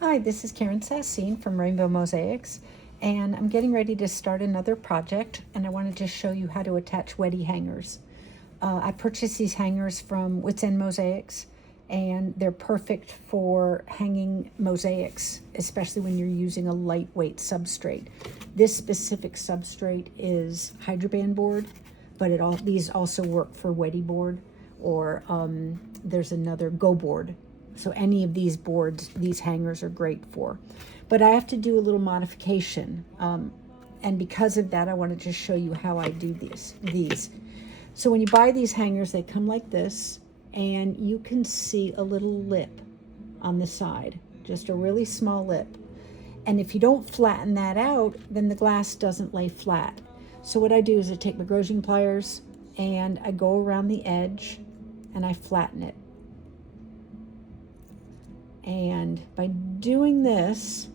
Hi, this is Karen Sassine from Rainbow Mosaics, and I'm getting ready to start another project, and I wanted to show you how to attach Wedi hangers. I purchased these hangers from Mosaics, and they're perfect for hanging mosaics, especially when you're using a lightweight substrate. This specific substrate is Hydraband board, but these also work for Wedi board, or there's another Go board. So any of these boards, these hangers are great for. But I have to do a little modification. And because of that, I want to just show you how I do these. So when you buy these hangers, they come like this, and you can see a little lip on the side, just a really small lip. And if you don't flatten that out, then the glass doesn't lay flat. So what I do is I take my Grosjean pliers and I go around the edge and I flatten it. And by doing this,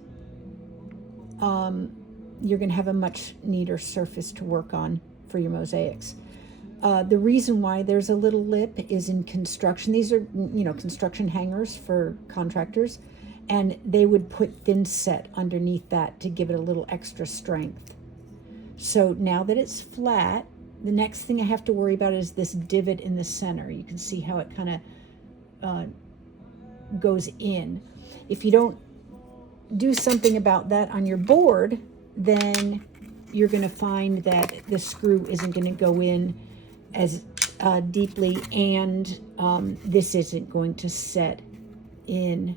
you're going to have a much neater surface to work on for your mosaics. The reason why there's a little lip is in construction. These are, construction hangers for contractors, and they would put thin set underneath that to give it a little extra strength. So now that it's flat, the next thing I have to worry about is this divot in the center. You can see how it kind of goes in. If you don't do something about that on your board, then you're going to find that the screw isn't going to go in as deeply, and this isn't going to set in.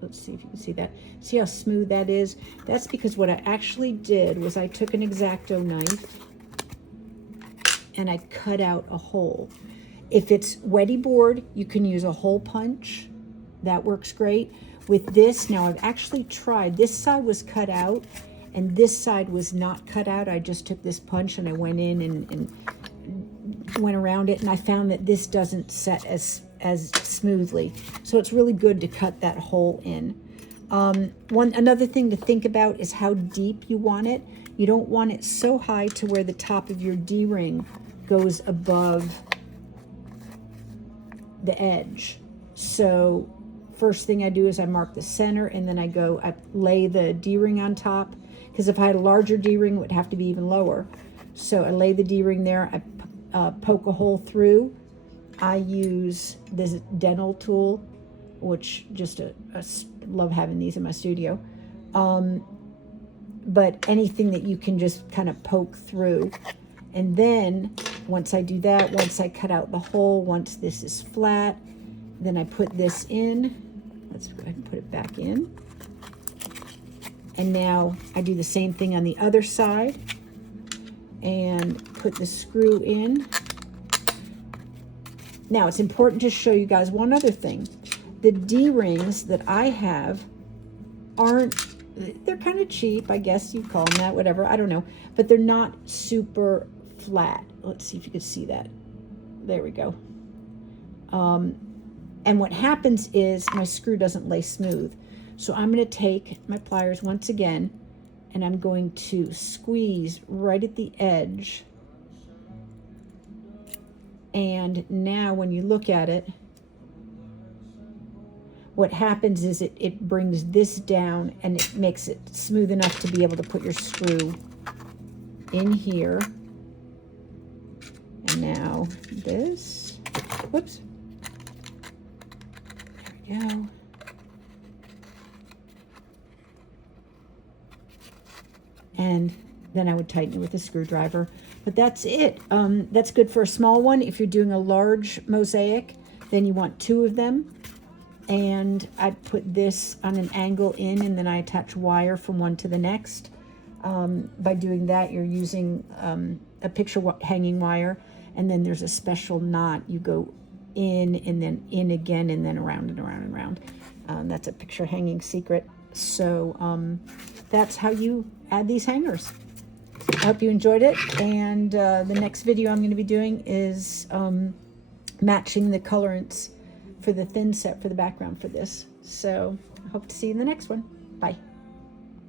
Let's see if you can see that. See how smooth that is? That's because what I actually did was I took an X-Acto knife and I cut out a hole. If it's Wedi board, you can use a hole punch. That works great. With this, now I've actually tried, this side was cut out and this side was not cut out. I just took this punch and I went in and went around it, and I found that this doesn't set as smoothly. So it's really good to cut that hole in. Another thing to think about is how deep you want it. You don't want it so high to where the top of your D-ring goes above the edge. So first thing I do is I mark the center, and then I lay the D-ring on top, because if I had a larger D-ring, it would have to be even lower. So I lay the D-ring there, I poke a hole through. I use this dental tool, which I love having these in my studio. But anything that you can just kind of poke through. And then once I do that, once I cut out the hole, once this is flat, then I put this in. Let's go ahead and put it back in. And now I do the same thing on the other side and put the screw in. Now it's important to show you guys one other thing. The D-rings that I have they're kind of cheap, I guess you call them that, whatever, I don't know. But they're not super flat. Let's see if you can see that. There we go. And what happens is my screw doesn't lay smooth. So I'm going to take my pliers once again, and I'm going to squeeze right at the edge. And now when you look at it, what happens is it brings this down, and it makes it smooth enough to be able to put your screw in here. And now this, whoops. There we go. And then I would tighten it with a screwdriver. But that's it. That's good for a small one. If you're doing a large mosaic, then you want 2 of them. And I'd put this on an angle in, and then I attach wire from one to the next. By doing that, you're using a picture hanging wire, and then there's a special knot. You go in and then in again, and then around and around and around. That's a picture hanging secret. So that's how you add these hangers. I hope you enjoyed it, and the next video I'm going to be doing is matching the colorants for the thin set for the background for this. So I hope to see you in the next one. Bye.